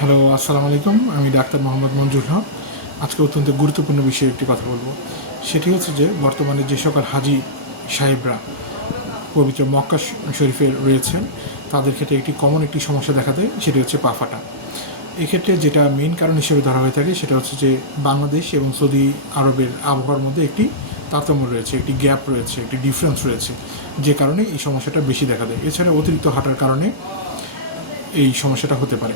Hello, আসসালামু আলাইকুম। আমি ডাক্তার মোহাম্মদ মঞ্জুর হক। আজকে অত্যন্ত গুরুত্বপূর্ণ বিষয়ে একটি কথা বলব। সেটি হচ্ছে যে, বর্তমানে যে সকল হাজি সাহেবরা পবিত্র মক্কা শরীফে রয়েছেন, তাদের ক্ষেত্রে একটি কমন একটি সমস্যা দেখা দেয়, সেটি হচ্ছে পা ফাটা। এক্ষেত্রে যেটা মেন কারণ হিসেবে ধরা হয়ে থাকে, সেটা হচ্ছে যে, বাংলাদেশ এবং সৌদি আরবের আবহাওয়ার মধ্যে একটি তারতম্য রয়েছে, একটি গ্যাপ রয়েছে, একটি ডিফারেন্স রয়েছে, যে কারণে এই সমস্যাটা বেশি দেখা দেয়। এছাড়া অতিরিক্ত হাঁটার কারণে এই সমস্যাটা হতে পারে।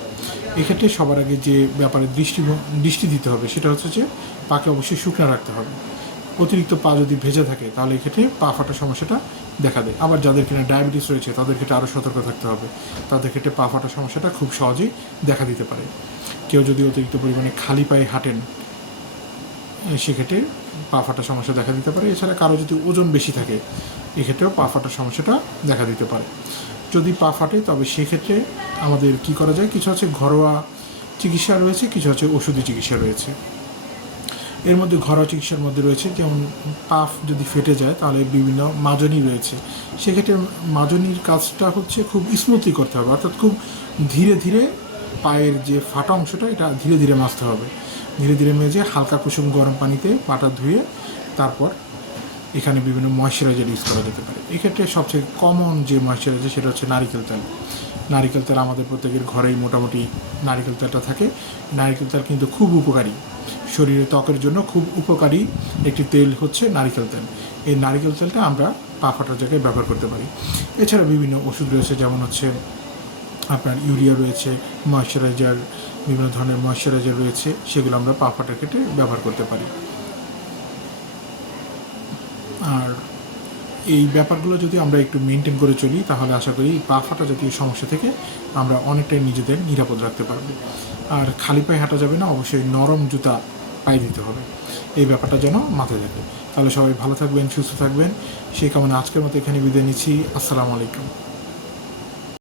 এক্ষেত্রে সবার আগে যে ব্যাপারে দৃষ্টি দৃষ্টি দিতে হবে সেটা হচ্ছে যে পাকে অবশ্যই শুকনো রাখতে হবে। অতিরিক্ত পা যদি ভেজে থাকে তাহলে এক্ষেত্রে পা ফাটার সমস্যাটা দেখা দেয়। আবার যাদের কিনা ডায়াবেটিস রয়েছে তাদের ক্ষেত্রে আরও সতর্ক থাকতে হবে। তাদের ক্ষেত্রে পা ফাটার সমস্যাটা খুব সহজেই দেখা দিতে পারে। কেউ যদি অতিরিক্ত পরিমাণে খালি পায়ে হাঁটেন সেক্ষেত্রে পা ফাটার সমস্যা দেখা দিতে পারে। এছাড়া কারও যদি ওজন বেশি থাকে, এক্ষেত্রেও পা ফাটার সমস্যাটা দেখা দিতে পারে। যদি পা ফাটে, তবে সেক্ষেত্রে আমাদের কি করা যায়? কিছু আছে ঘরোয়া চিকিৎসা রয়েছে, কিছু আছে ওষুধি চিকিৎসা রয়েছে। এর মধ্যে ঘরোয়া চিকিৎসার মধ্যে রয়েছে, যেমন পাফ যদি ফেটে যায়, তাহলে বিভিন্ন মাজনি রয়েছে। সেক্ষেত্রে মাজনির কাজটা হচ্ছে খুব স্মুথলি করতে হবে, অর্থাৎ খুব ধীরে ধীরে পায়ের যে ফাটা অংশটা, এটা ধীরে ধীরে মাজতে হবে। ধীরে ধীরে মেজে হালকা কুসুম গরম পানিতে পাটা ধুয়ে তারপর এখানে বিভিন্ন ময়শ্চারাইজার ইউজ করা যেতে পারে। এক্ষেত্রে সবচেয়ে কমন যে ময়শ্চারাইজার সেটা হচ্ছে নারিকেল তেল। নারিকেল তেল আমাদের প্রত্যেকের ঘরেই মোটামুটি নারিকেল তেলটা থাকে। নারিকেল তেল কিন্তু খুব উপকারী। শরীরে ত্বকের জন্য খুব উপকারী একটি তেল হচ্ছে নারিকেল তেল। এই নারিকেল তেলটা আমরা পা ফাটার জায়গায় ব্যবহার করতে পারি। এছাড়া বিভিন্ন ওষুধ রয়েছে, যেমন হচ্ছে আপনার ইউরিয়া রয়েছে, ময়শ্চারাইজার, বিভিন্ন ধরনের ময়শ্চারাইজার রয়েছে, সেগুলো আমরা পা ফাটার ক্ষেত্রে ব্যবহার করতে পারি। আর এই ব্যাপারগুলো যদি আমরা একটু মেনটেন করে চলি, তাহলে আশা করি পা ফাটা জাতীয় সমস্যা থেকে আমরা অনেকটাই নিজেদের নিরাপদ রাখতে পারব। আর খালি পায়ে হাঁটা যাবে না, অবশ্যই নরম জুতা পায়ে দিতে হবে। এই ব্যাপারটা যেন মাথায় থাকে। তাহলে সবাই ভালো থাকবেন, সুস্থ থাকবেন। সেই কারণে আজকের মতো এখানে বিদায় নিচ্ছি। আসসালামু আলাইকুম।